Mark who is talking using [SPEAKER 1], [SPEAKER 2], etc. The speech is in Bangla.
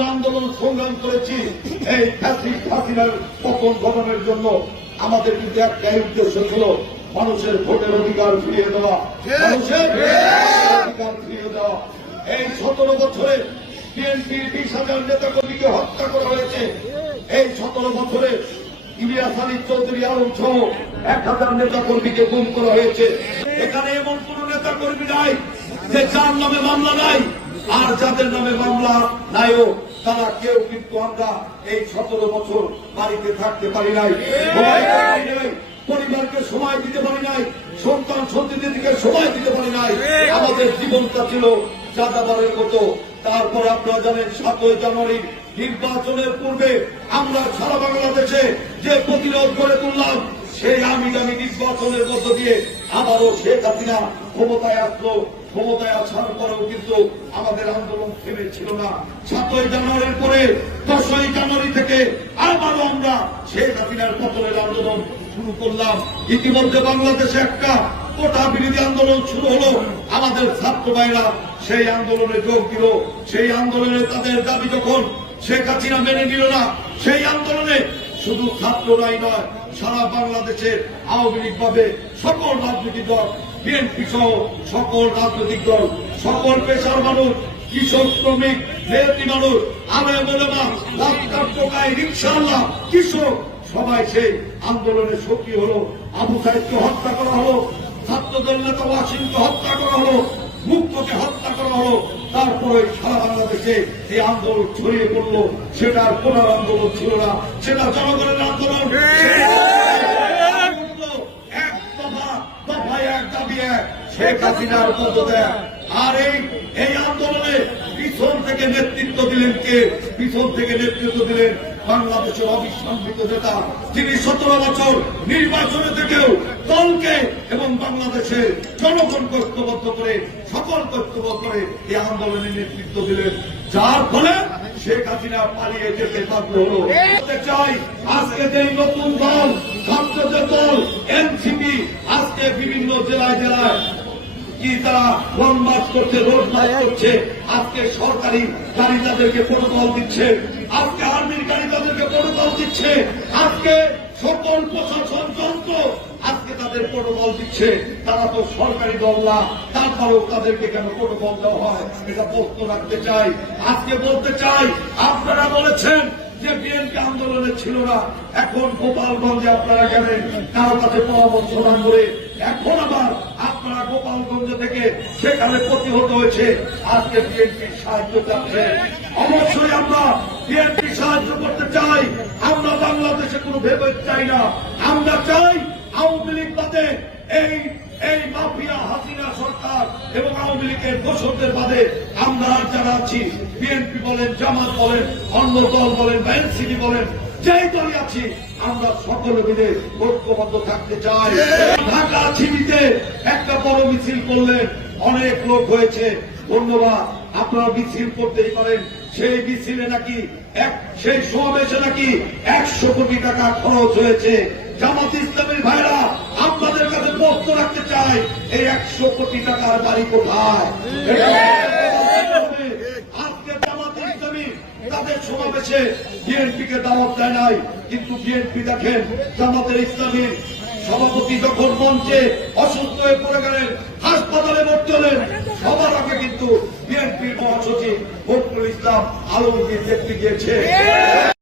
[SPEAKER 1] আমরা আন্দোলন সংগ্রাম করেছি। এই ফ্যাসিক হাসিনার পতন ঘটনের জন্য আমাদের কিন্তু একটাই উদ্দেশ্য ছিল মানুষের ভোটের অধিকার ফিরিয়ে দেওয়া। মানুষের অধিকার ফিরিয়ে দেওয়া। এই সতেরো বছরে বিএনপির বিশ হাজার নেতা কর্মীকে হত্যা করা হয়েছে। এই সতেরো বছরে ইলিয়াস আলী চৌধুরী আলম সহ এক হাজার নেতা কর্মীকে গুম করা হয়েছে। এখানে এমন কোন নেতা কর্মী নাই যে যার নামে মামলা নাই আর যাদের নামে মামলা নাই নাইও। তারা কেউ কিন্তু আমরা এই সতেরো বছর বাড়িতে থাকতে পারি নাই। পরিবারকে সময় দিতে পারি নাই। সন্তান সন্ততিদেরকে সময় দিতে পারি নাই। আমাদের জীবনটা ছিল যাযাবারের মতো। তারপর আপনারা জানেন, সাতই জানুয়ারি নির্বাচনের পূর্বে আমরা সারা বাংলাদেশে যে প্রতিরোধ করে তুললাম, সেই আমি দামি নির্বাচনের মধ্য দিয়ে আবারও শেখ হাসিনা ক্ষমতায় আসলো। ক্ষমতায় আসার পরেও কিন্তু আমাদের আন্দোলন থেমে ছিল না। সাতই জানুয়ারির পরে দশই জানুয়ারি থেকে আবারও আমরা শেখ হাসিনার পতনের আন্দোলন শুরু করলাম। ইতিমধ্যে বাংলাদেশে একটা কোটা বিরোধী আন্দোলন শুরু হলো। আমাদের ছাত্র ভাইরা সেই আন্দোলনে যোগ দিল। সেই আন্দোলনে তাদের দাবি যখন শেখ হাসিনা মেনে নিল না, সেই আন্দোলনে শুধু ছাত্ররাই নয়, সারা বাংলাদেশের আওয়ামী লীগ ভাবে সকল রাজনৈতিক দল বিএনপি সহ সকল রাজনৈতিক দল, সকল পেশার মানুষ, কৃষক, শ্রমিক মেহতি মানুষ আলয় মোলেমা, রাস্তার টোকায় রিক্সাওয়ালা কৃষক, সবাই সেই আন্দোলনে সক্রিয় হলো। আবু সাহেবকে হত্যা করা হলো, ছাত্রদল নেতা ওয়াসিমকে হত্যা করা হলো। মুক্তকে হত্যা করা হলো, তারপরে সারা বাংলাদেশে এই আন্দোলন ছড়িয়ে পড়ল। সেটা আর কোন আন্দোলন ছিল না। সেটা জনগণের আন্দোলন। শেখ হাসিনার পদত্যাগ আর এই আন্দোলনে পিছন থেকে নেতৃত্ব দিলেন কে? পিছন থেকে নেতৃত্ব দিলেন বাংলাদেশের অবিশ্রান্তিত নেতা যিনি সতেরো বছর নির্বাচনে থেকেও দলকে এবং বাংলাদেশের জনগণকে ঐক্যবদ্ধ করে, সকল ঐক্যবদ্ধ করে এই আন্দোলনে নেতৃত্ব দিলেন। যার ফলে শেখ হাসিনা পালিয়ে যেতে বাধ্য হলো। চাই, আজকে যে নতুন দল ছাত্রদের দল, এনসিপি, আজকে বিভিন্ন জেলায় জেলায় কি তারা রং মার্চ করছে, রোড মার্চ করছে, আজকে সরকারি গাড়ি তাদেরকে প্রোটোকল দিচ্ছে। দিচ্ছে। আজকে সকল প্রশাসন যন্ত্র আজকে তাদের প্রোটোকল দিচ্ছে। তারা তো সরকারি দল না, তারপরেও তাদেরকে কেন প্রোটোকল দেওয়া হয়? এটা প্রশ্ন রাখতে চাই। আজকে বলতে চাই, আপনারা বলেছেন যে বিএনপি আন্দোলনে ছিল না। এখন গোপালগঞ্জে আপনারা গেলেন, কারও কাছে পরামর্শ না করে। এখন আবার আপনারা গোপালগঞ্জ থেকে সেখানে প্রতিহত হয়েছে। আজকে বিএনপি সাহায্য চাচ্ছে। অবশ্যই আমরা বিএনপি সাহায্য করতে চাই। কোনো ভেবে চাই না। আমরা চাই আওয়ামী লীগ বাদে এই এই মাফিয়া হাসিনা সরকার এবং আওয়ামী লীগের দোষকদের বাদে আমরা আর যারা আছি, বিএনপি বলেন, জামাত বলেন, অন্য দল বলেন বা এনসিপি বলেন, যেই দলই আছি, আমরা সকলে মিলে ঐক্যবদ্ধ থাকতে চাই। ঢাকা ছিটিতে একটা বড় মিছিল করলেন অনেক লোক হয়েছে। ধন্যবাদ। আপনারা মিছিল করতেই পারেন। সেই মিছিলে নাকি সেই সমাবেশে নাকি একশো কোটি টাকা খরচ হয়েছে। জামাত ইসলামের ভাইরা, আপনাদের কাছে প্রশ্ন রাখতে চাই, এই একশো কোটি টাকার বাড়ি কোথায়? আজকে জামাত ইসলামী তাদের সমাবেশে বিএনপি কে দাওয়াত দেয় নাই। কিন্তু বিএনপি দেখেন, জামাতের ইসলামীর সভাপতি যখন মঞ্চে অসুস্থ হয়ে পড়ে গেলেন, হাসপাতালে ভর্তি হলেন, সবার আগে কিন্তু ইসলাম আলমগীর দেখতে গিয়েছে।